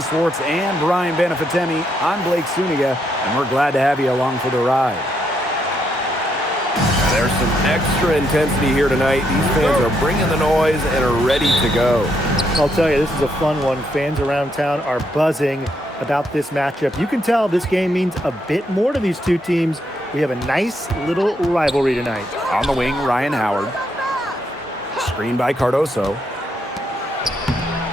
Swartz and Brian Benefitemi. I'm Blake Suniga, and we're glad to have you along for the ride. There's some extra intensity here tonight. These fans are bringing the noise and are ready to go. I'll tell you, this is a fun one. Fans around town are buzzing about this matchup. You can tell this game means a bit more to these two teams. We have a nice little rivalry tonight. On the wing, Ryan Howard. Screen by Cardoso.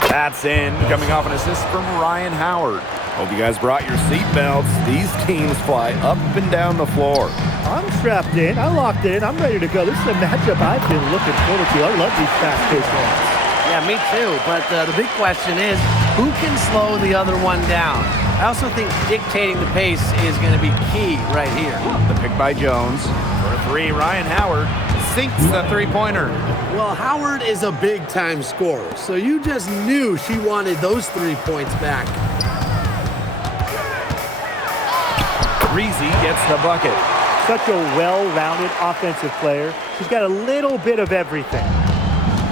That's in, coming off an assist from Ryan Howard. Hope you guys brought your seatbelts. These teams fly up and down the floor. I'm strapped in. I locked it in. I'm ready to go. This is a matchup I've been looking forward to. I love these fast-paced ones. Yeah, me too. But the big question is, who can slow the other one down? I also think dictating the pace is going to be key right here. The pick by Jones. For three, Ryan Howard sinks the three-pointer. Well, Howard is a big-time scorer, so you just knew she wanted those 3 points back. Breezy gets the bucket. Such a well-rounded offensive player. She's got a little bit of everything.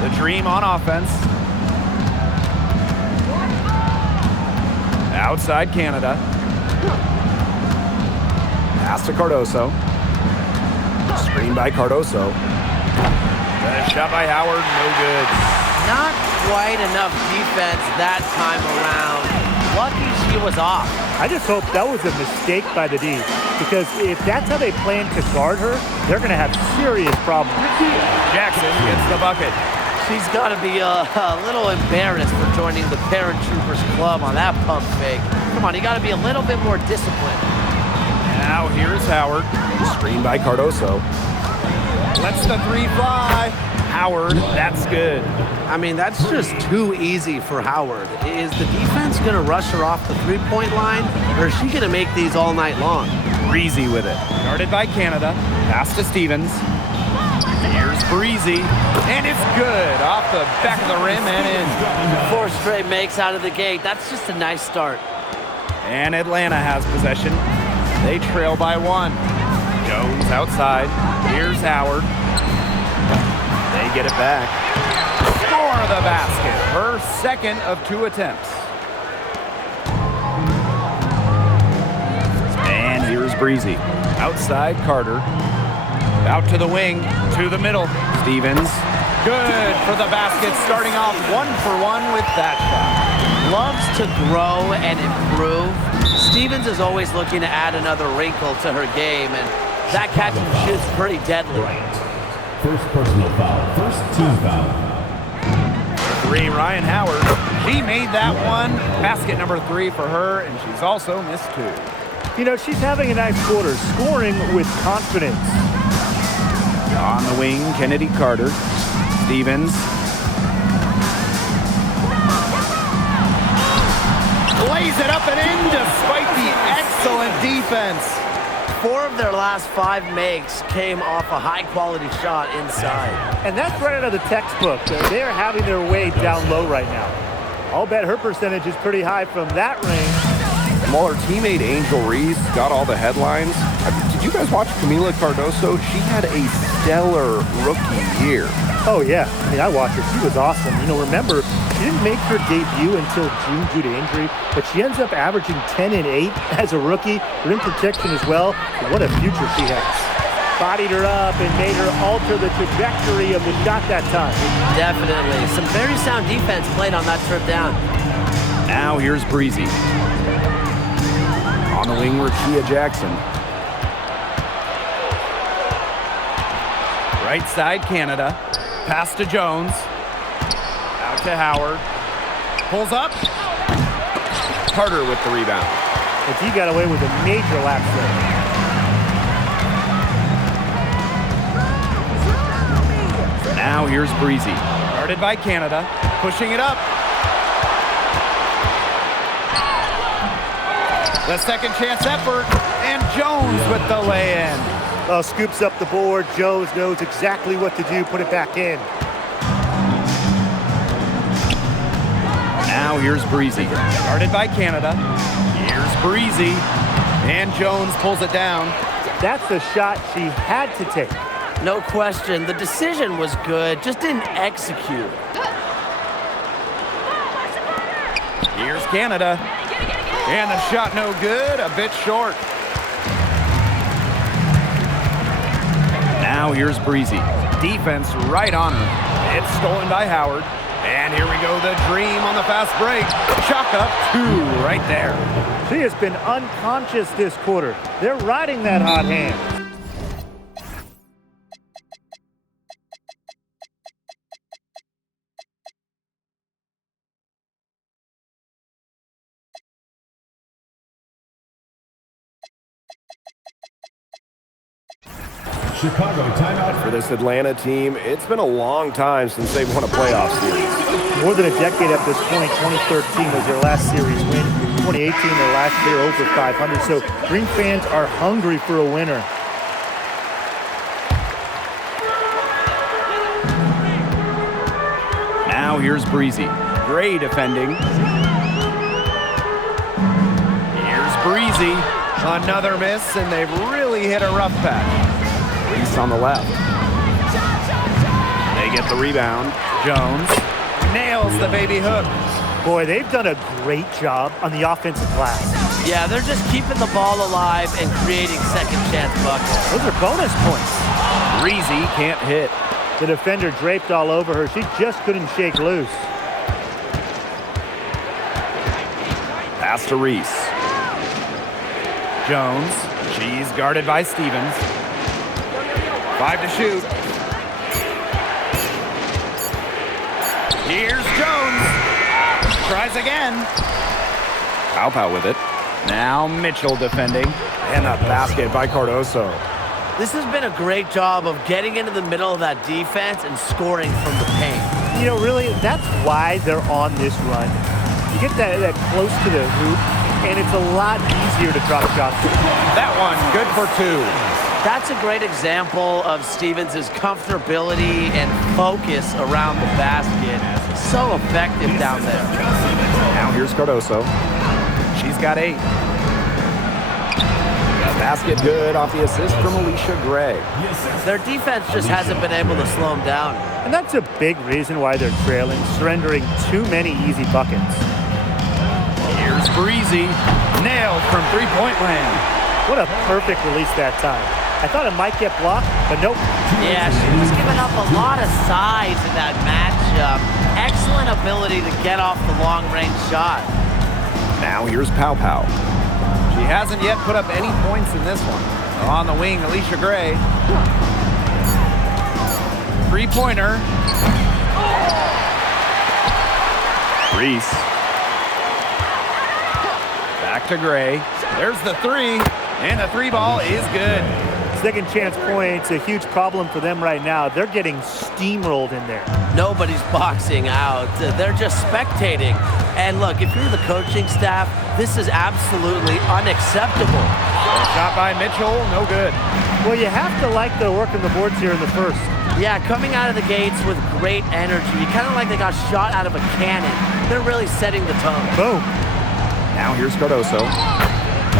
The Dream on offense. Outside Canada. Pass to Cardoso. Screen by Cardoso. The shot by Howard, no good. Not quite enough defense that time around. Lucky she was off. I just hope that was a mistake by the D, because if that's how they plan to guard her, they're going to have serious problems. Jackson gets the bucket. She's got to be a little embarrassed for joining the Paratroopers Club on that pump fake. Come on, you got to be a little bit more disciplined. Now here's Howard. Screen by Cardoso. Lets the three fly. Howard, that's good. I mean, that's just too easy for Howard. Is the defense going to rush her off the three-point line, or is she going to make these all night long? Breezy with it. Guarded by Canada. Pass to Stevens. Here's Breezy. And it's good. Off the back of the rim and in. 4 straight makes out of the gate. That's just a nice start. And Atlanta has possession. They trail by 1. Jones outside. Here's Howard. They get it back. Score the basket. Her second of 2 attempts. And here's Breezy. Outside Carter. Out to the wing. To the middle. Stevens. Good for the basket. Starting off 1 for 1 with that shot. Loves to grow and improve. Stevens is always looking to add another wrinkle to her game, and that catch and shoot's pretty deadly. First personal foul. First team foul. 3, Ryan Howard. She made that one. Basket number 3 for her, and she's also missed 2. You know, she's having a nice quarter, scoring with confidence. On the wing, Kennedy Carter. Stevens. Lays it up and in despite the excellent defense. 4 of their last 5 makes came off a high-quality shot inside. And that's right out of the textbook. They're having their way down low right now. I'll bet her percentage is pretty high from that range. And while her teammate Angel Reese got all the headlines, did you guys watch Camila Cardoso? She had a stellar rookie year. Oh, yeah. I mean, I watched her. She was awesome. You know, remember, she didn't make her debut until June due to injury, but she ends up averaging 10 and 8 as a rookie. Rim protection as well. What a future she has. Bodied her up and made her alter the trajectory of the shot that time. Definitely. Some very sound defense played on that trip down. Now here's Breezy. On the wing, Rakia Jackson. Right side, Canada. Pass to Jones. Out to Howard. Pulls up. Carter with the rebound. But he got away with a major lapse there. Now here's Breezy. Guarded by Canada. Pushing it up. The second chance effort. And Jones with the lay-in. Well, scoops up the board. Jones knows exactly what to do. Put it back in. Now here's Breezy. Guarded by Canada. Here's Breezy. And Jones pulls it down. That's the shot she had to take. No question. The decision was good, just didn't execute. Here's Canada. And the shot no good, a bit short. Now here's Breezy. Defense right on her. It's stolen by Howard. And here we go, the dream on the fast break. Chalk up 2 right there. She has been unconscious this quarter. They're riding that hot hand. Chicago timeout. For this Atlanta team, it's been a long time since they've won a playoff series. More than a decade at this point. 2013 was their last series win. 2018, their last year over 500. So Dream fans are hungry for a winner. Now here's Breezy. Gray defending. Here's Breezy. Another miss, and they've really hit a rough patch. Reese on the left. They get the rebound. Jones nails the baby hook. Boy, they've done a great job on the offensive glass. Yeah, they're just keeping the ball alive and creating second chance buckets. Those are bonus points. Breezy can't hit. The defender draped all over her. She just couldn't shake loose. Pass to Reese. Jones. She's guarded by Stevens. 5 to shoot. Here's Jones. Tries again. Pow with it. Now Mitchell defending. And a basket by Cardoso. This has been a great job of getting into the middle of that defense and scoring from the paint. You know, really, that's why they're on this run. You get that close to the hoop, and it's a lot easier to drop shots. That one, good for 2. That's a great example of Stevens' comfortability and focus around the basket. So effective down there. Now here's Cardoso. She's got 8. The basket good off the assist from Alicia Gray. Their defense just hasn't been able to slow them down. And that's a big reason why they're trailing, surrendering too many easy buckets. Here's Breezy. Nailed from three-point land. What a perfect release that time. I thought it might get blocked, but nope. Yeah, she was giving up a lot of size in that matchup. Excellent ability to get off the long-range shot. Now here's Pow. She hasn't yet put up any points in this one. On the wing, Alicia Gray. Three-pointer. Reese. Back to Gray. There's the 3, and the 3 ball is good. Second chance points, a huge problem for them right now. They're getting steamrolled in there. Nobody's boxing out. They're just spectating. And look, if you're the coaching staff, this is absolutely unacceptable. Shot by Mitchell, no good. Well, you have to like their work on the boards here in the first. Yeah, coming out of the gates with great energy. Kind of like they got shot out of a cannon. They're really setting the tone. Boom. Now here's Cardoso.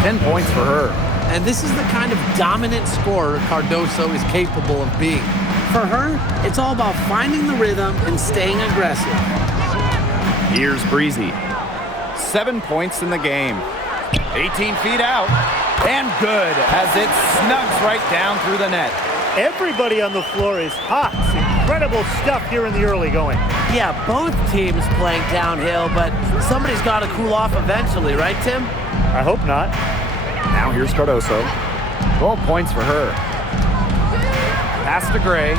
10 points for her. And this is the kind of dominant scorer Cardoso is capable of being. For her, it's all about finding the rhythm and staying aggressive. Here's Breezy. 7 points in the game. 18 feet out. And good as it snugs right down through the net. Everybody on the floor is hot. Incredible stuff here in the early going. Yeah, both teams playing downhill, but somebody's got to cool off eventually, right, Tim? I hope not. Now here's Cardoso. 12 points for her. Pass to Gray.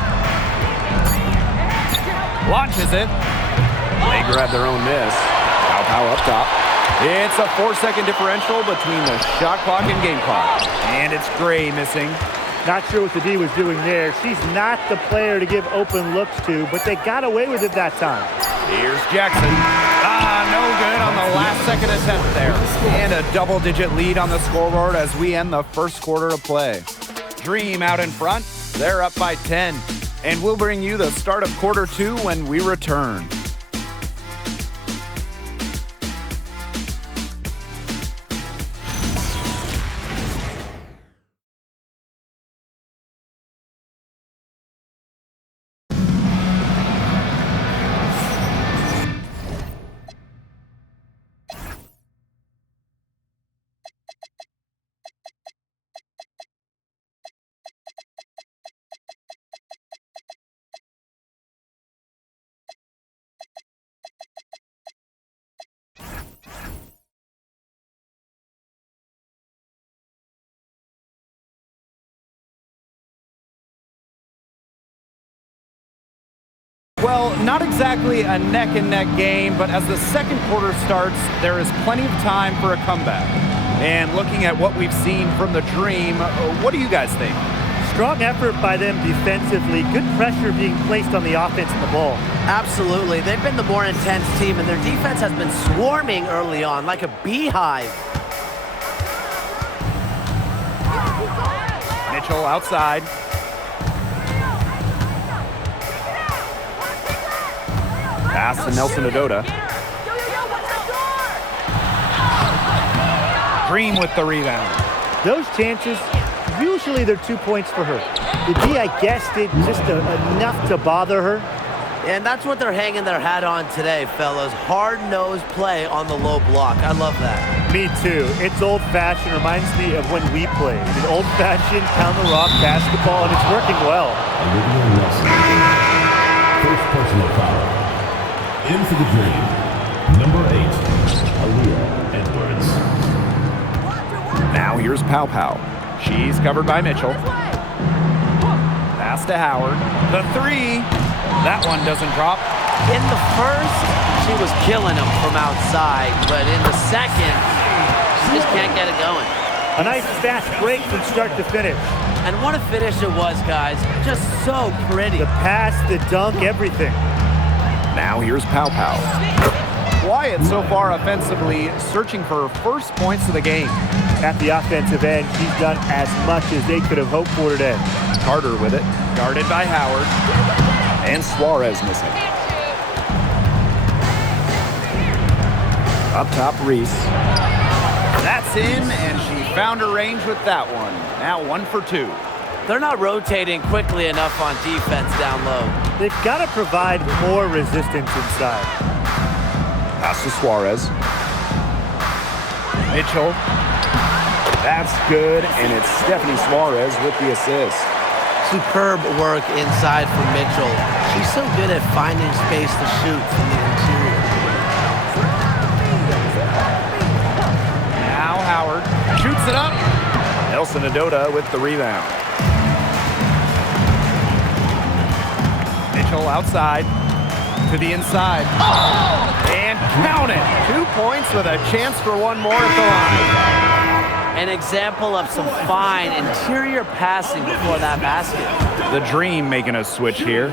Launches it. They grab their own miss. Pow up top. It's a 4-second differential between the shot clock and game clock. And it's Gray missing. Not sure what the D was doing there. She's not the player to give open looks to, but they got away with it that time. Here's Jackson. No good on the last second attempt there. And a double-digit lead on the scoreboard as we end the first quarter of play. Dream out in front. They're up by 10. And we'll bring you the start of quarter 2 when we return. Well, not exactly a neck-and-neck game, but as the second quarter starts, there is plenty of time for a comeback. And looking at what we've seen from the Dream, what do you guys think? Strong effort by them defensively. Good pressure being placed on the offense and the ball. Absolutely. They've been the more intense team, and their defense has been swarming early on like a beehive. Mitchell outside. Pass to Nelson Adota. Dream with the rebound. Those chances, usually they're 2 points for her. The D, I guess, did just enough to bother her. And that's what they're hanging their hat on today, fellas. Hard-nosed play on the low block. I love that. Me too. It's old-fashioned. Reminds me of when we played. An old-fashioned pound-the-rock basketball, and it's working well. Olivia Nelson. First personal foul. In for the Dream. Number 8, Aaliyah Edwards. Now here's Pow Pow. She's covered by Mitchell. Pass to Howard. The three. That one doesn't drop. In the first, she was killing him from outside, but in the second, she just can't get it going. A nice fast break from start to finish. And what a finish it was, guys. Just so pretty. The pass, the dunk, everything. Now here's Pow Pow. Wyatt so far offensively searching for first points of the game. At the offensive end, she's done as much as they could have hoped for today. Carter with it. Guarded by Howard. And Suarez missing. Up top, Reese. That's in, and she found her range with that one. Now 1 for 2. They're not rotating quickly enough on defense down low. They've got to provide more resistance inside. Pass to Suarez. Mitchell. That's good, and it's Stephanie Suarez with the assist. Superb work inside from Mitchell. She's so good at finding space to shoot from the interior. Now Howard shoots it up. Nelson Adota with the rebound. Mitchell outside to the inside. And count it. 2 points with a chance for one more at the line. An example of some fine interior passing before that basket. The Dream making a switch here.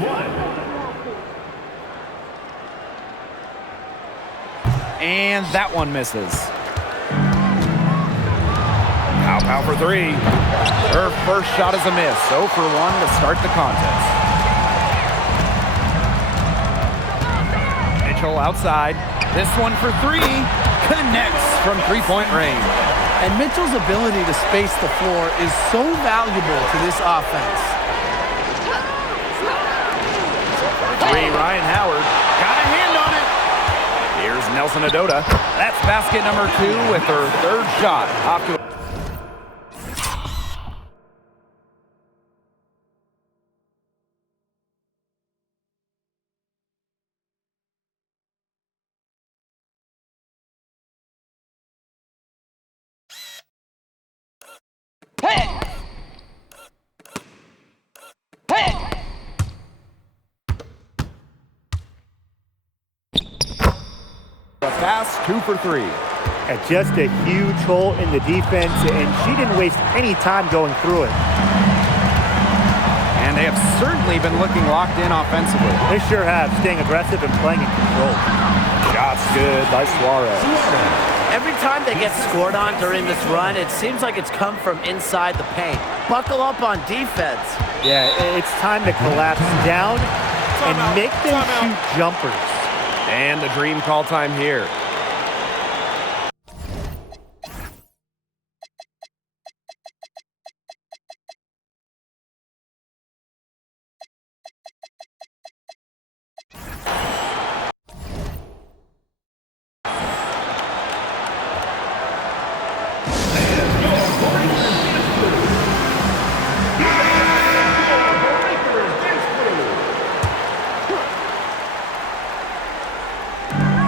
And that one misses. Pow Pow for 3. Her first shot is a miss. 0 for 1 to start the contest. Mitchell outside. This one for 3. Connects from three-point range. And Mitchell's ability to space the floor is so valuable to this offense. 3, Ryan Howard. Got a hand on it. Here's Nelson Adota. That's basket number 2 with her third shot. Off to a pass, 2 for 3. At just a huge hole in the defense, and she didn't waste any time going through it. And they have certainly been looking locked in offensively. They sure have, staying aggressive and playing in control. Shots good by Suarez. Every time they get scored on during this run, it seems like it's come from inside the paint. Buckle up on defense. Yeah, it's time to collapse down and make them shoot jumpers. And the Dream call time here.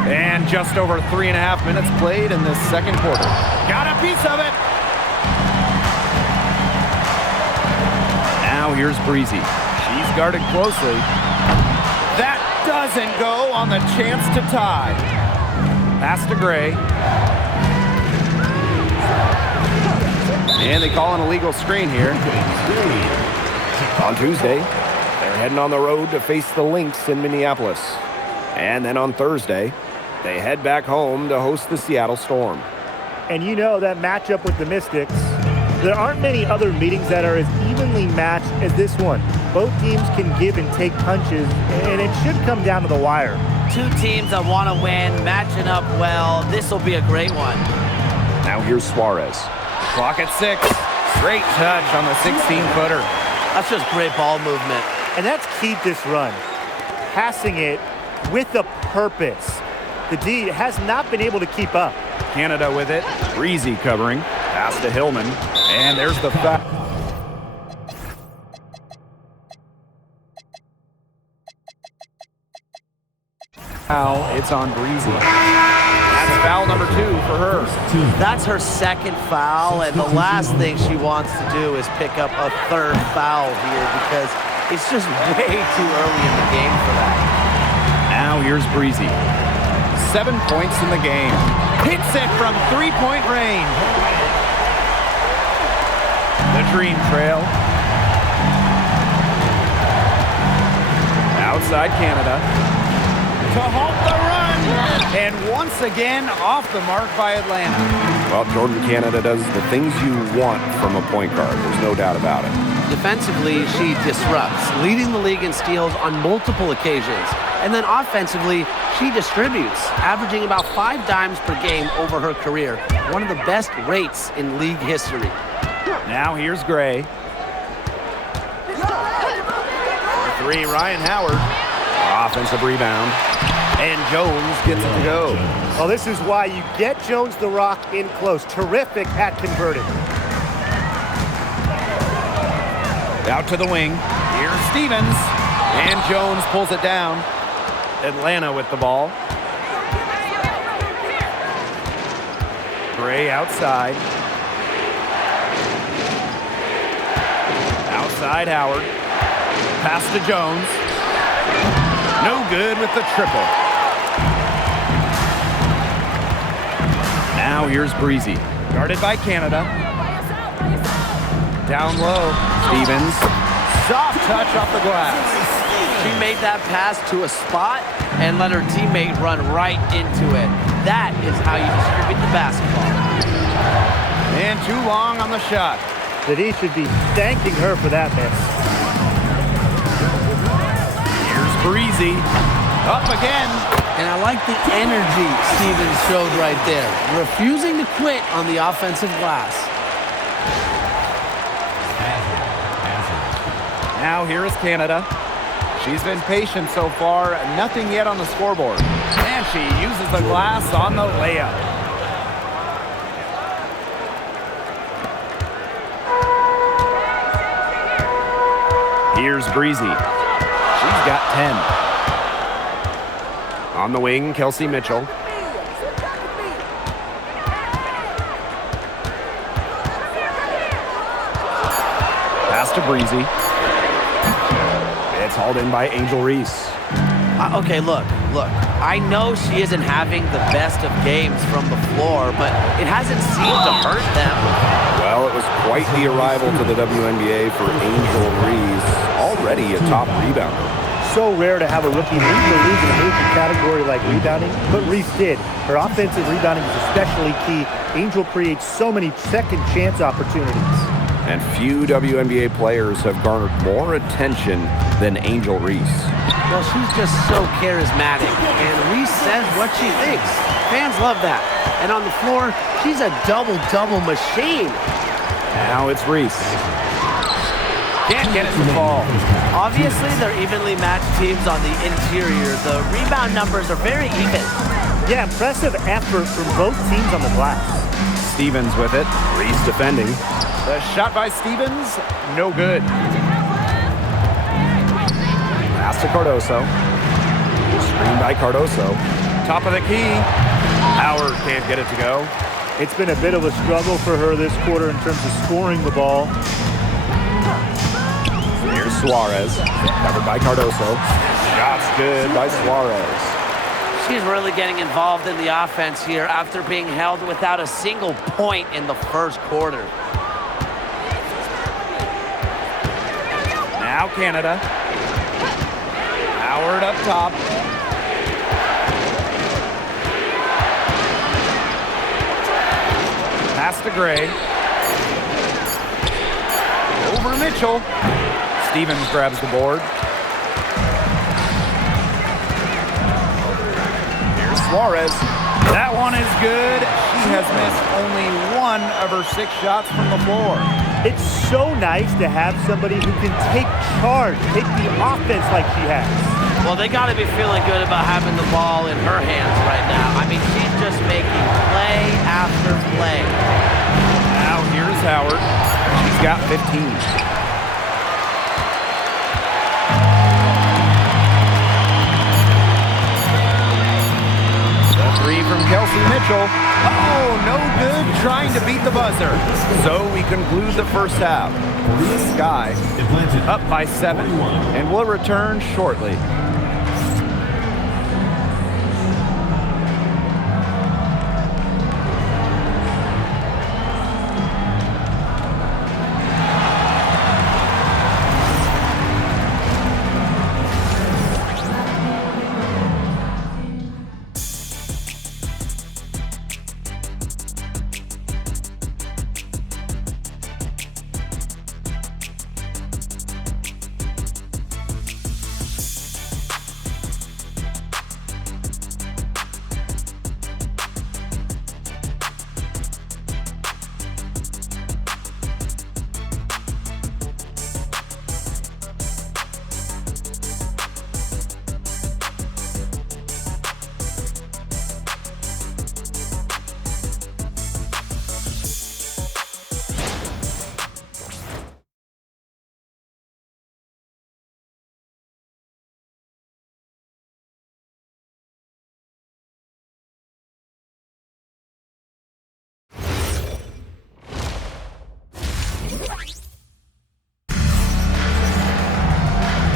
And just over 3.5 minutes played in this second quarter. Got a piece of it. Now here's Breezy. She's guarded closely. That doesn't go on the chance to tie. Pass to Gray. And they call an illegal screen here. On Tuesday, they're heading on the road to face the Lynx in Minneapolis. And then on Thursday, they head back home to host the Seattle Storm. And you know that matchup with the Mystics, there aren't many other meetings that are as evenly matched as this one. Both teams can give and take punches, and it should come down to the wire. Two teams that want to win, matching up well. This will be a great one. Now here's Suarez. Clock at 6. Great touch on the 16-footer. That's just great ball movement. And that's keyed this run. Passing it with a purpose. The D has not been able to keep up. Canada with it. Breezy covering. Pass to Hillman. And there's the foul. It's on Breezy. That's foul number 2 for her. That's her second foul, and the last thing she wants to do is pick up a third foul here because it's just way too early in the game for that. Now here's Breezy. 7 points in the game. Hits it from 3-point range. The Dream Trail. Outside Canada. To halt the run. And once again, off the mark by Atlanta. Well, Jordan Canada does the things you want from a point guard. There's no doubt about it. Defensively, she disrupts, leading the league in steals on multiple occasions. And then offensively, she distributes, averaging about 5 dimes per game over her career. One of the best rates in league history. Now here's Gray. For 3, Ryan Howard. Offensive rebound. And Jones gets it to go. Well, this is why you get Jones the Rock in close. Terrific at converting. Out to the wing. Here's Stevens. And Jones pulls it down. Atlanta with the ball. Gray outside. Outside Howard. Pass to Jones. No good with the triple. Now here's Breezy. Guarded by Canada. Down low. Stevens. Soft touch off the glass. She made that pass to a spot and let her teammate run right into it. That is how you distribute the basketball. And too long on the shot. That he should be thanking her for that miss. Here's Breezy. Up again. And I like the energy Stevens showed right there, refusing to quit on the offensive glass. Now here is Canada. She's been patient so far. Nothing yet on the scoreboard. And she uses the glass on the layup. Here's Breezy. She's got 10. On the wing, Kelsey Mitchell. Pass to Breezy. It's hauled in by Angel Reese. Okay, look. I know she isn't having the best of games from the floor, but it hasn't seemed to hurt them. Well, it was quite the arrival to the WNBA for Angel Reese, already a top rebounder. So rare to have a rookie lead the league in a major category like rebounding, but Reese did. Her offensive rebounding is especially key. Angel creates so many second chance opportunities. And few WNBA players have garnered more attention than Angel Reese. Well, she's just so charismatic, and Reese says what she thinks. Fans love that. And on the floor, she's a double-double machine. Now it's Reese. Can't get it to fall. Obviously, they're evenly matched teams on the interior. The rebound numbers are very even. Yeah, impressive effort from both teams on the glass. Stevens with it. Reese defending. The shot by Stevens, no good. Pass to Cardoso. Screen by Cardoso. Top of the key. Howard can't get it to go. It's been a bit of a struggle for her this quarter in terms of scoring the ball. Here's Suarez, covered by Cardoso. Shot's good by Suarez. She's really getting involved in the offense here after being held without a single point in the first quarter. Now Canada. Howard up top. Pass to Gray. Over Mitchell. Stevens grabs the board. Here's Suarez. That one is good. She has missed only one of her 6 shots from the floor. It's so nice to have somebody who can take charge, take the offense like she has. Well, they got to be feeling good about having the ball in her hands right now. I mean, she's just making play after play. Now here's Howard. She's got 15. The 3 from Kelsey Mitchell. Oh, no good trying to beat the buzzer. So we conclude the first half. The Sky up by 7 and will return shortly.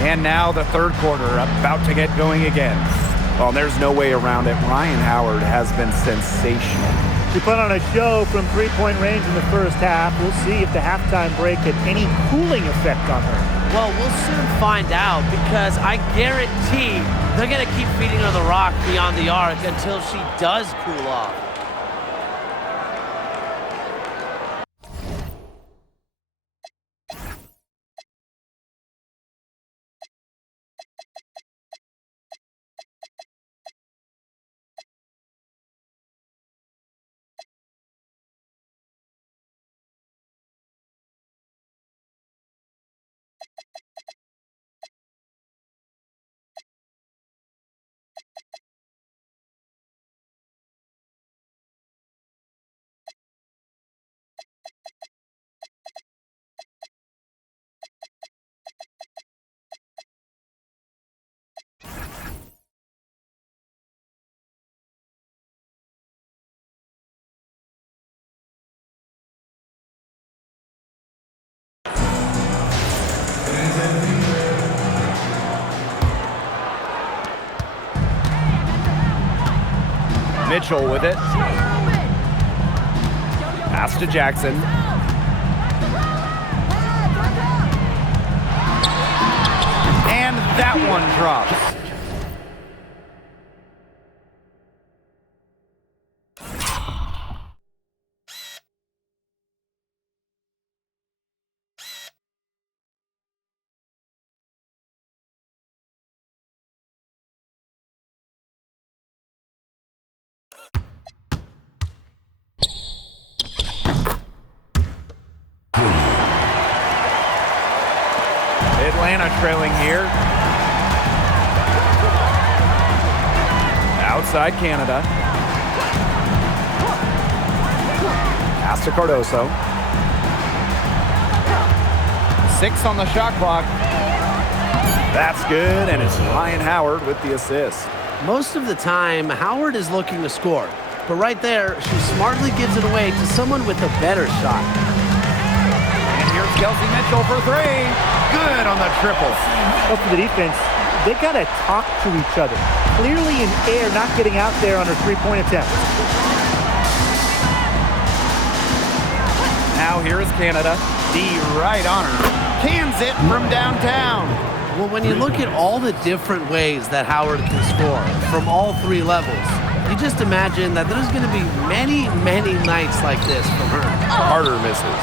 And now the third quarter about to get going again. Well, there's no way around it. Ryan Howard has been sensational. She put on a show from 3-point range in the first half. We'll see if the halftime break had any cooling effect on her. Well, we'll soon find out because I guarantee they're going to keep feeding her the rock beyond the arc until she does cool off. Mitchell with it. Pass to Jackson. And that one drops. Atlanta trailing here. Outside Canada. Pass to Cardoso. 6 on the shot clock. That's good, and it's Ryan Howard with the assist. Most of the time, Howard is looking to score. But right there, she smartly gives it away to someone with a better shot. And here's Kelsey Mitchell for 3. Good on the triple. Well, for the defense, they got to talk to each other. Clearly in air, not getting out there on her three-point attempt. Now here is Canada. D right on her. Cans it from downtown. Well, when you look at all the different ways that Howard can score from all three levels, you just imagine that there's going to be many, many nights like this from her. Carter misses.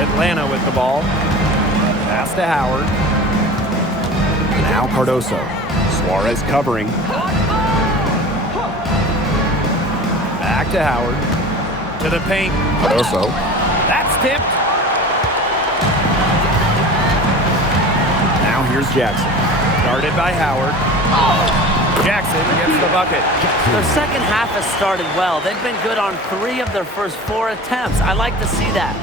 Atlanta with the ball. Pass to Howard. Now Cardoso. Suarez covering. Back to Howard. To the paint. Cardoso. That's tipped. Now here's Jackson. Guarded by Howard. Jackson gets the bucket. Their second half has started well. They've been good on 3 of their first 4 attempts. I like to see that.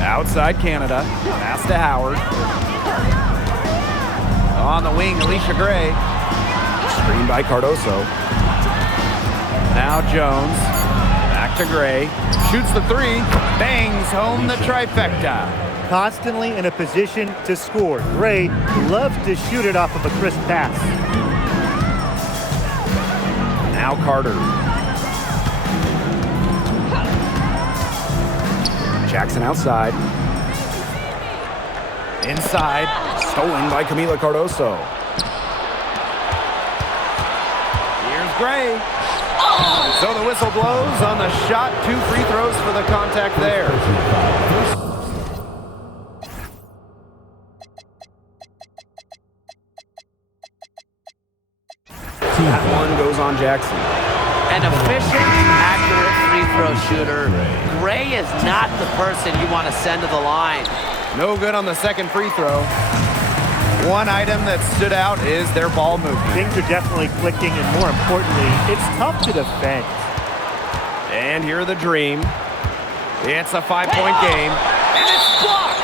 Outside Canada. Pass to Howard. On the wing, Alicia Gray. Screen by Cardoso. Now Jones. Back to Gray. Shoots the 3. Bangs home the trifecta. Constantly in a position to score. Gray loves to shoot it off of a crisp pass. Now Carter. Jackson outside. Inside. Stolen by Camila Cardoso. Here's Gray. So the whistle blows on the shot. 2 free throws for the contact there. That one goes on Jackson. An efficient, accurate free throw shooter. Gray is not the person you want to send to the line. No good on the second free throw. One item that stood out is their ball movement. Things are definitely clicking, and more importantly, it's tough to defend. And here the Dream. It's a 5-point game. And it's blocked!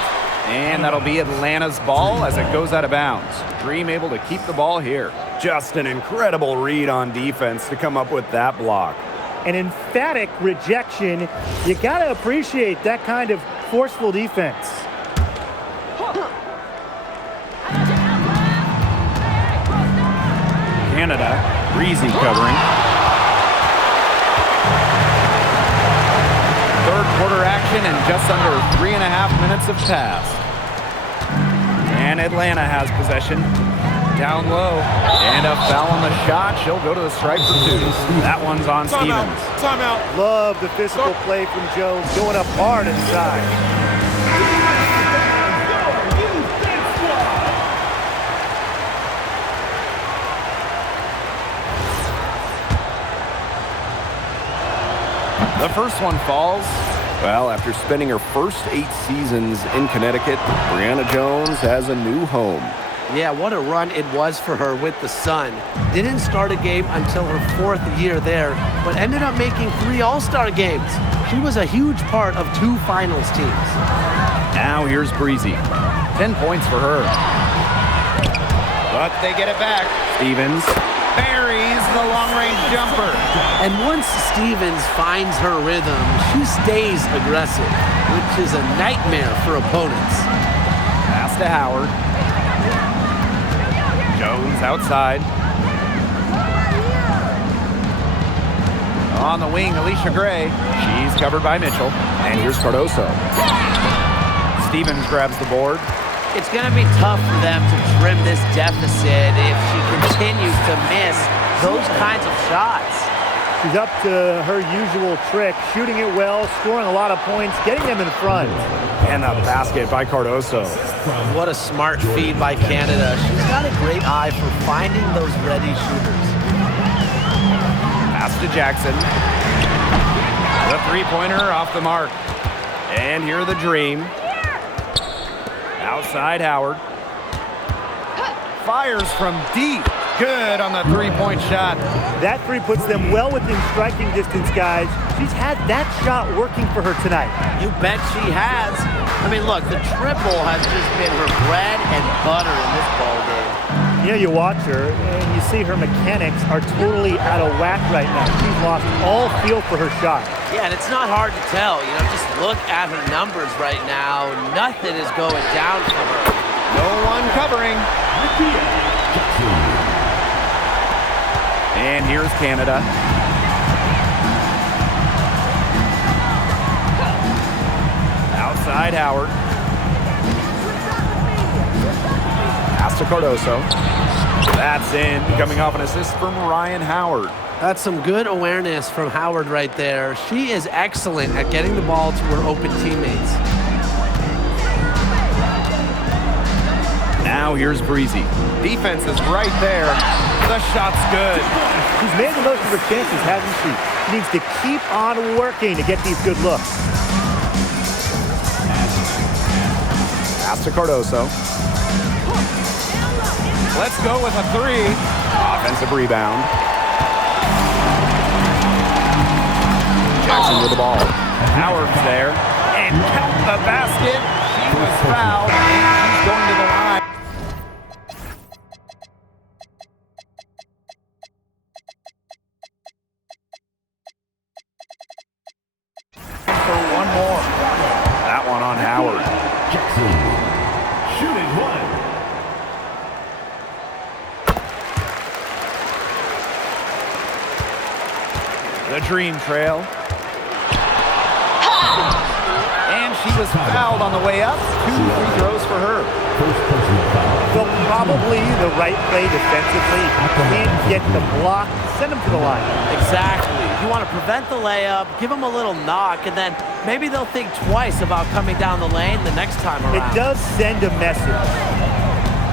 And that'll be Atlanta's ball as it goes out of bounds. Dream able to keep the ball here. Just an incredible read on defense to come up with that block. An emphatic rejection. You got to appreciate that kind of forceful defense. Canada, Breezy covering. Third quarter action and just under 3.5 minutes have passed. And Atlanta has possession. Down low. And a foul on the shot. She'll go to the stripe for 2. That one's on Stevens. Timeout. Love the physical play from Jones, going up hard inside. The first one falls. Well, after spending her first 8 seasons in Connecticut, Brianna Jones has a new home. Yeah, what a run it was for her with the Sun. Didn't start a game until her 4th year there, but ended up making 3 All-Star games. She was a huge part of 2 finals teams. Now here's Breezy. 10 points for her. But they get it back. Stevens buries the long-range jumper. And once Stevens finds her rhythm, she stays aggressive, which is a nightmare for opponents. Pass to Howard. Jones outside. On the wing, Alicia Gray. She's covered by Mitchell. And here's Cardoso. Stevens grabs the board. It's going to be tough for them to trim this deficit if she continues to miss those kinds of shots. She's up to her usual trick, shooting it well, scoring a lot of points, getting them in front. And the basket by Cardoso. What a smart feed by Canada. She's got a great eye for finding those ready shooters. Pass to Jackson. The three-pointer off the mark. And here the Dream. Outside Howard. Fires from deep. Good on the three-point shot. That 3 puts them well within striking distance, guys. She's had that shot working for her tonight. You bet she has. I mean, look, the triple has just been her bread and butter in this ball game. You know, you watch her and you see her mechanics are totally out of whack right now. She's lost all feel for her shot. Yeah, and it's not hard to tell. You know, just look at her numbers right now. Nothing is going down for her. No one covering. And here's Canada. Outside Howard. Pass to Cardoso. That's in, coming off an assist from Ryan Howard. That's some good awareness from Howard right there. She is excellent at getting the ball to her open teammates. Now here's Breezy. Defense is right there. The shot's good. She's made the most of her chances, hasn't she? She needs to keep on working to get these good looks. Pass to Cardoso. Let's go with a three. Offensive rebound. Jackson with the ball. Howard's there. And count the basket. She was fouled. And she's going to the line. For one more. That one on Howard. Jackson. Shooting one. The dream trail. And she was fouled on the way up. 2 free throws for her. First personal foul. So probably the right play defensively. Can't get the block. Send them to the line. Exactly. You want to prevent the layup, give them a little knock, and then maybe they'll think twice about coming down the lane the next time around. It does send a message.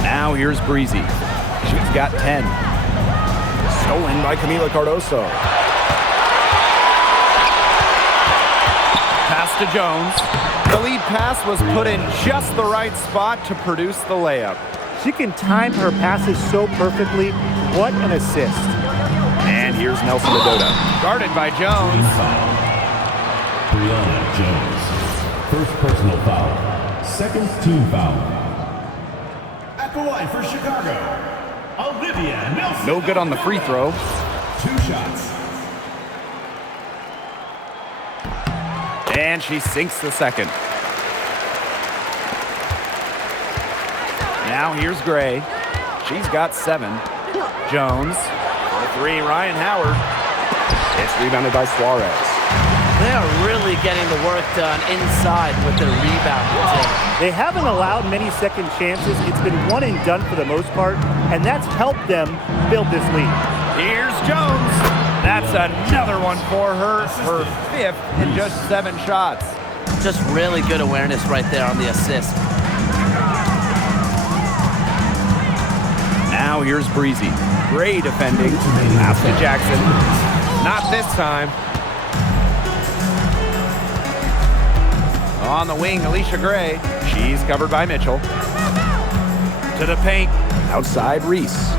Now here's Breezy. She's got 10. Stolen by Camila Cardoso. Pass to Jones. The lead pass was put in just the right spot to produce the layup. She can time her passes so perfectly. What an assist. And here's Nelson Adota. Guarded by Jones. Brianna Jones. First personal foul. Second team foul. At the line for Chicago, Olivia Nelson. No good on the free throw. 2 shots. And she sinks the second. Now here's Gray. She's got 7. Jones. For 3, Ryan Howard. It's rebounded by Suarez. They are really getting the work done inside with their rebounding. They haven't allowed many second chances. It's been one and done for the most part, and that's helped them build this lead. Here's Jones. That's another one for her. Her 5th in just 7 shots. Just really good awareness right there on the assist. Now here's Breezy. Gray defending. Pass to Jackson. Not this time. On the wing, Alicia Gray. She's covered by Mitchell. To the paint. Outside Reese.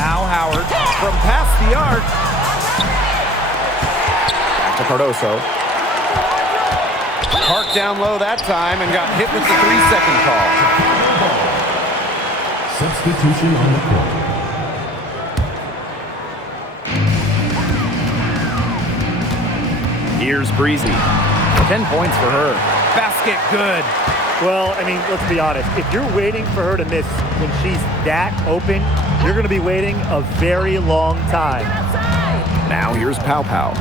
Now Howard from past the arc. Back to Cardoso. Parked down low that time and got hit with the 3-second call. Substitution on the court. Here's Breezy. 10 points for her. Basket good. Well, I mean, let's be honest. If you're waiting for her to miss when she's that open, you're going to be waiting a very long time. Now here's Pow Pow.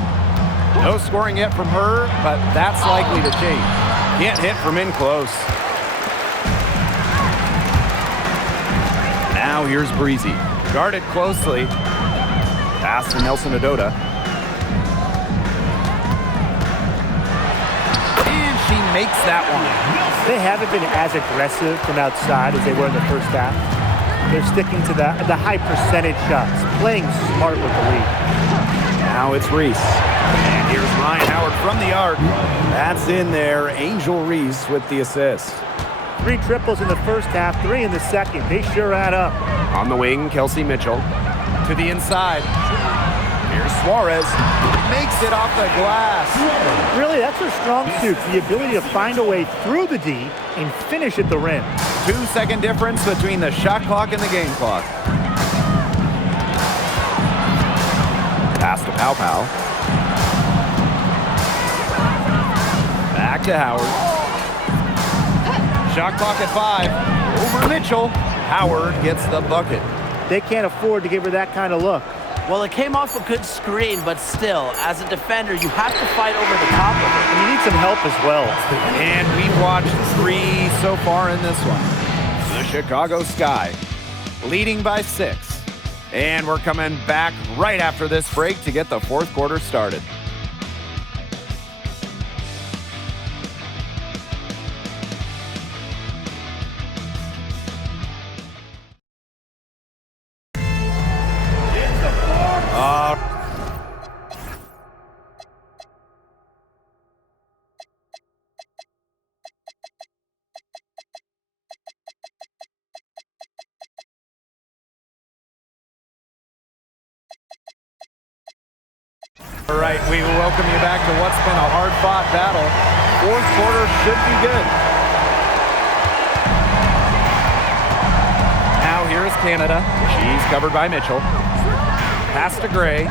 No scoring yet from her, but that's likely to change. Can't hit from in close. Now here's Breezy. Guarded closely. Pass to Nelson Adota. And she makes that one. They haven't been as aggressive from outside as they were in the first half. They're sticking to the high percentage shots, playing smart with the lead. Now it's Reese. And here's Ryan Howard from the arc. That's in there. Angel Reese with the assist. 3 triples in the first half, 3 in the second. They sure add up. On the wing, Kelsey Mitchell. To the inside. Here's Suarez. Makes it off the glass. Really, that's her strong suit, the ability to find a way through the D and finish at the rim. 2-second difference between the shot clock and the game clock. Pass to Pow Pow. Back to Howard. Shot clock at 5. Over Mitchell. Howard gets the bucket. They can't afford to give her that kind of look. Well, it came off a good screen, but still, as a defender, you have to fight over the top of it. And you need some help as well. And we've watched 3 so far in this one. The Chicago Sky leading by 6. And we're coming back right after this break to get the fourth quarter started. All right, we welcome you back to what's been a hard-fought battle. Fourth quarter should be good. Now here's Canada. She's covered by Mitchell. Pass to Gray.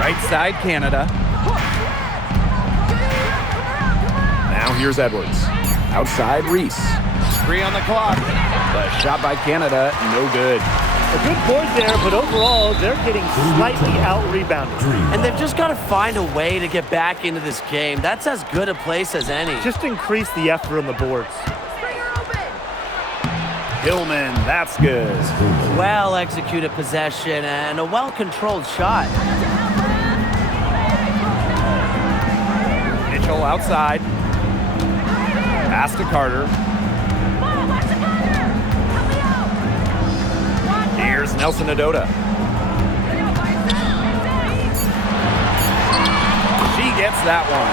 Right side, Canada. Now here's Edwards. Outside, Reese. 3 on the clock. The shot by Canada, no good. A good board there, but overall, they're getting slightly out-rebounded. And they've just got to find a way to get back into this game. That's as good a place as any. Just increase the effort on the boards. Hillman, that's good. Well-executed possession and a well-controlled shot. Mitchell outside. Pass to Carter. Here's Nelson Adota. She gets that one.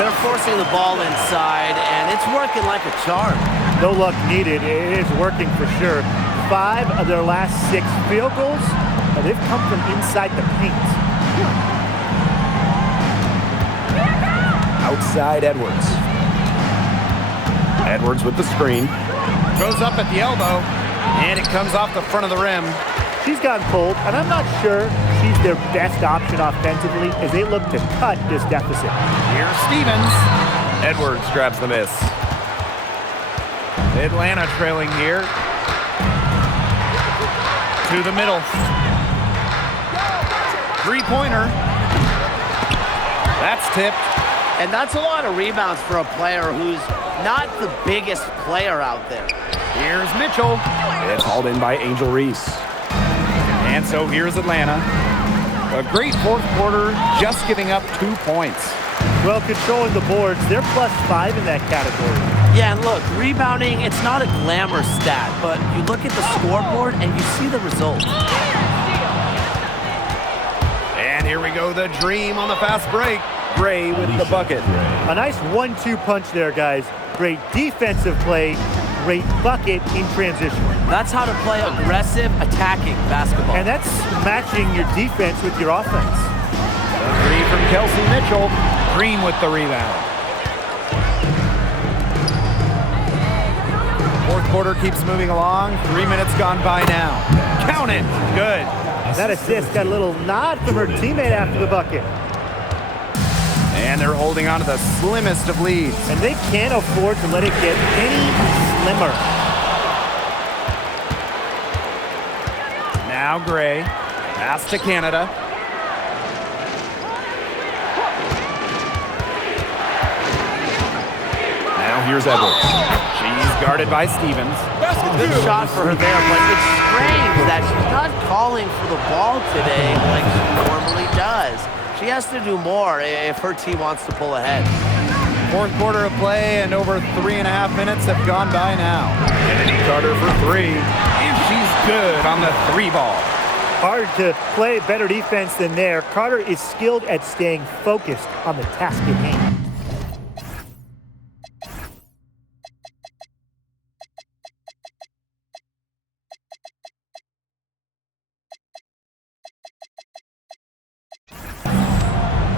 They're forcing the ball inside, and it's working like a charm. No luck needed. It is working for sure. 5 of their last 6 field goals, they've come from inside the paint. Outside Edwards. Edwards with the screen. Goes up at the elbow, and it comes off the front of the rim. She's gotten cold, and I'm not sure she's their best option offensively as they look to cut this deficit. Here's Stevens. Edwards grabs the miss. Atlanta trailing here. To the middle. 3-pointer. That's tipped. And that's a lot of rebounds for a player who's not the biggest player out there. Here's Mitchell. It's hauled in by Angel Reese. And so here's Atlanta. A great fourth quarter, just giving up 2 points. Well, controlling the boards, they're +5 in that category. Yeah, and look, rebounding, it's not a glamour stat, but you look at the scoreboard and you see the results. And here we go, the dream on the fast break. Gray with the bucket. A nice 1-2 punch there, guys. Great defensive play, great bucket in transition. That's how to play aggressive, attacking basketball. And that's matching your defense with your offense. The 3 from Kelsey Mitchell. Green with the rebound. Fourth quarter keeps moving along. 3 minutes gone by now. Count it. Good. That assist got a little nod from her teammate after the bucket. And they're holding on to the slimmest of leads. And they can't afford to let it get any slimmer. Now Gray. Pass to Canada. Now here's Edwards. She's guarded by Stevens. Good shot for her there, but it's strange that she's not calling for the ball today like she normally does. She has to do more if her team wants to pull ahead. Fourth quarter of play, and over 3.5 minutes have gone by now. Kennedy Carter for 3. And she's good on the 3 ball. Hard to play better defense than there. Carter is skilled at staying focused on the task at hand.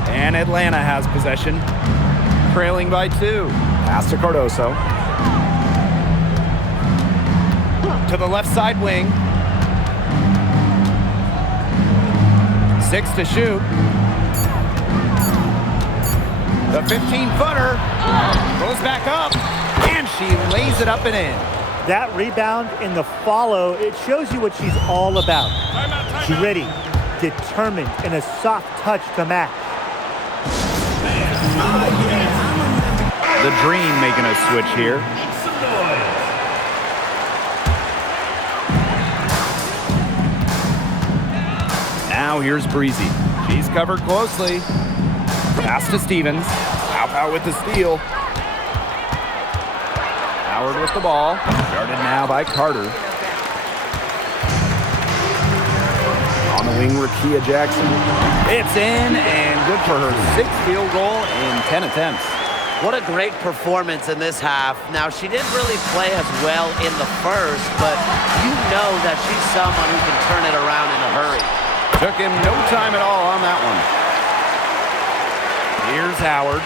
And Atlanta has possession, trailing by 2. Pass to Cardoso. To the left side wing. 6 to shoot. The 15-footer goes back up, and she lays it up and in. That rebound and the follow, it shows you what she's all about. She's ready, determined, and a soft touch to match. The Dream making a switch here. Now here's Breezy. She's covered closely. Pass to Stevens. Pow with the steal. Howard with the ball. Guarded now by Carter. On the wing, Rakia Jackson. It's in and good for her 6th field goal in 10 attempts. What a great performance in this half. Now, she didn't really play as well in the first, but you know that she's someone who can turn it around in a hurry. Took him no time at all on that one. Here's Howard.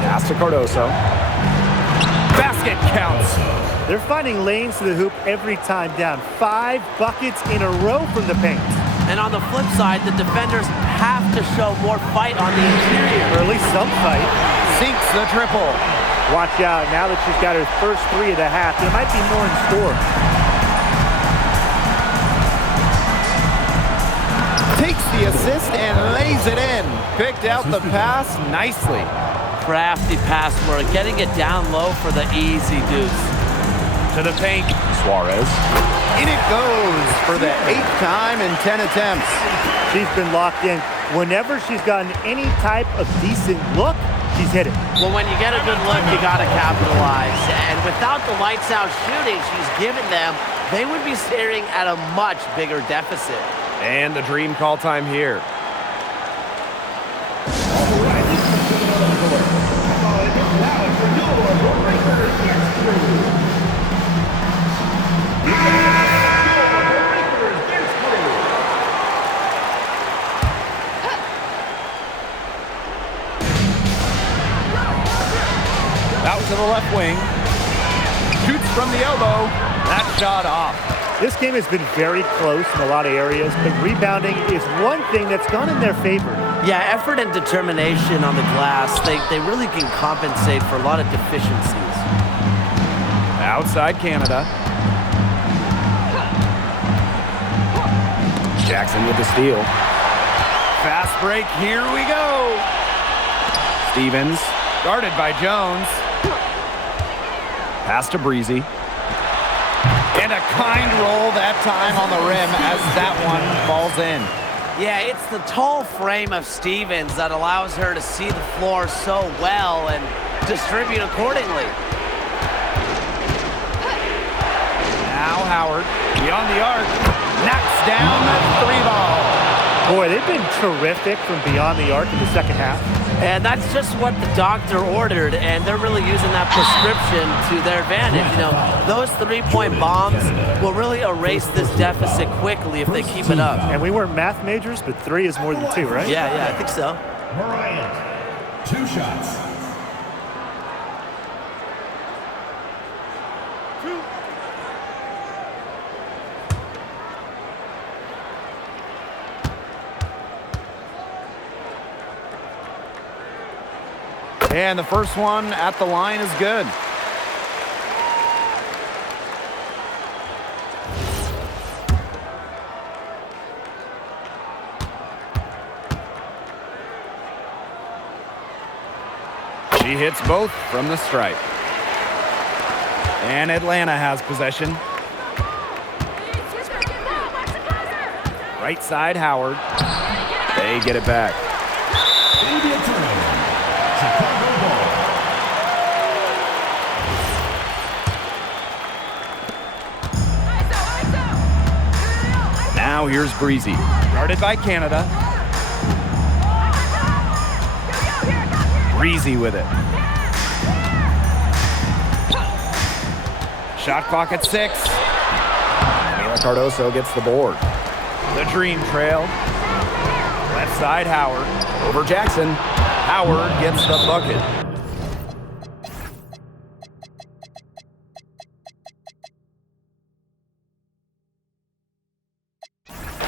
Pass to Cardoso. Basket counts. They're finding lanes to the hoop every time down. 5 buckets in a row from the paint. And on the flip side, the defenders have to show more fight on the interior. Or at least some fight. Sinks the triple. Watch out, now that she's got her first 3 of the half, there might be more in store. Takes the assist and lays it in. Picked out the pass nicely. Crafty pass work, getting it down low for the easy deuce. To the paint. Suarez. In it goes for the 8th time in 10 attempts. She's been locked in. Whenever she's gotten any type of decent look, she's hit it. Well, when you get a good look, you got to capitalize. And without the lights out shooting she's given them, they would be staring at a much bigger deficit. And the Dream call time here. Out to the left wing. Shoots from the elbow. That shot off. This game has been very close in a lot of areas, but rebounding is one thing that's gone in their favor. Yeah, effort and determination on the glass, they really can compensate for a lot of deficiencies. Outside Canada. Jackson with the steal. Fast break, here we go. Stevens, guarded by Jones. Pass to Breezy. And a kind roll that time on the rim as that one falls in. Yeah, it's the tall frame of Stevens that allows her to see the floor so well and distribute accordingly. Now Howard, beyond the arc, knocks down that 3-ball. Boy, they've been terrific from beyond the arc in the second half. And that's just what the doctor ordered, and they're really using that prescription to their advantage. You know, those 3-point bombs will really erase this deficit quickly if they keep it up. And we weren't math majors, but 3 is more than 2, right? Yeah, I think so. Bryant, 2 shots. And the first one at the line is good. She hits both from the stripe. And Atlanta has possession. Right side, Howard. They get it back. Maybe a turnover. Chicago ball. Now here's Breezy. Guarded by Canada. Breezy with it. Shot clock at 6. Mila Cardoso gets the board. The Dream trail. Left side, Howard. Over Jackson. Howard gets the bucket.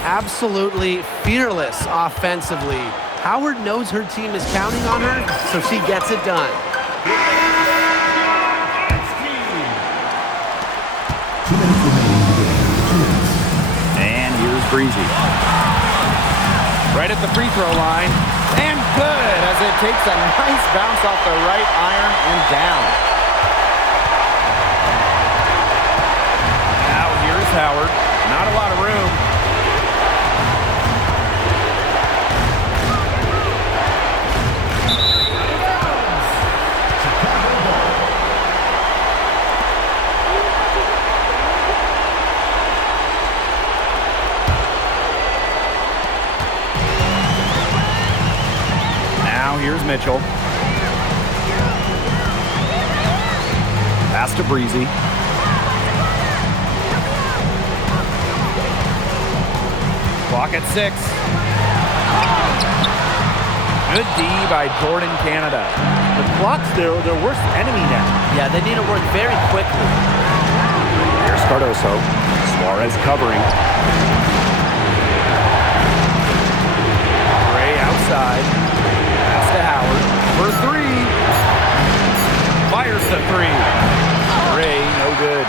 Absolutely fearless offensively. Howard knows her team is counting on her, so she gets it done. 2 minutes remaining in the game. 2 minutes. And here's Breezy. Right at the free throw line. And good as it takes a nice bounce off the right iron and down. Now here's Howard. Not a lot of room. Here's Mitchell. Pass to Breezy. Clock at 6. Good D by Jordan Canada. The clock's their worst enemy now. Yeah, they need to work very quickly. Here's Cardoso. Suarez covering. Ray outside. To Howard for 3. Fires the 3. Ray, no good.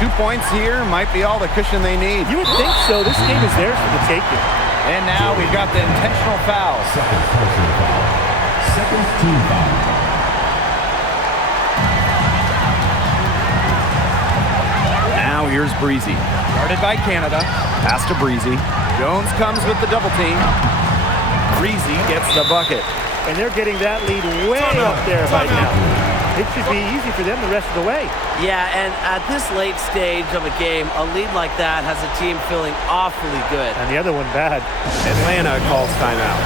2 points here might be all the cushion they need. You would think so. This game is theirs for the taking. And now we've got the intentional foul. Second personal foul. Second team foul. Now here's Breezy. Guarded by Canada. Pass to Breezy. Jones comes with the double team. Breezy gets the bucket. And they're getting that lead way up there right now. It should be easy for them the rest of the way. Yeah, and at this late stage of a game, a lead like that has a team feeling awfully good. And the other one bad. Atlanta calls timeout.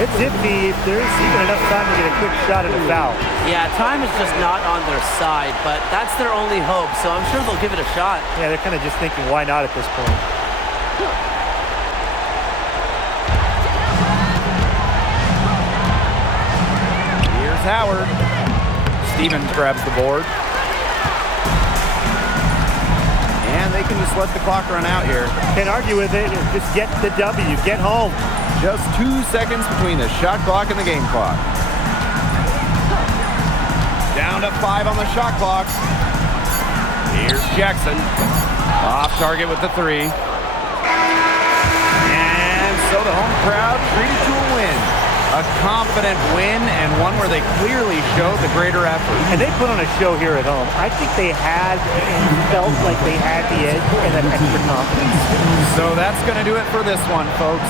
It's iffy if there's even enough time to get a quick shot at a foul. Yeah, time is just not on their side, but that's their only hope, so I'm sure they'll give it a shot. Yeah, they're kind of just thinking, why not at this point? Howard. Stevens grabs the board. And they can just let the clock run out here. Can't argue with it. Just get the W. Get home. Just 2 seconds between the shot clock and the game clock. Down to 5 on the shot clock. Here's Jackson. Off target with the 3. And so the home crowd treated to a win. A confident win and one where they clearly showed the greater effort. And they put on a show here at home. I think they had and felt like they had the edge and that extra confidence. So that's going to do it for this one, folks.